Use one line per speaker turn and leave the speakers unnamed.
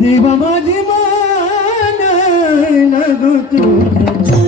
Deva Madhima Nagutu Nagutu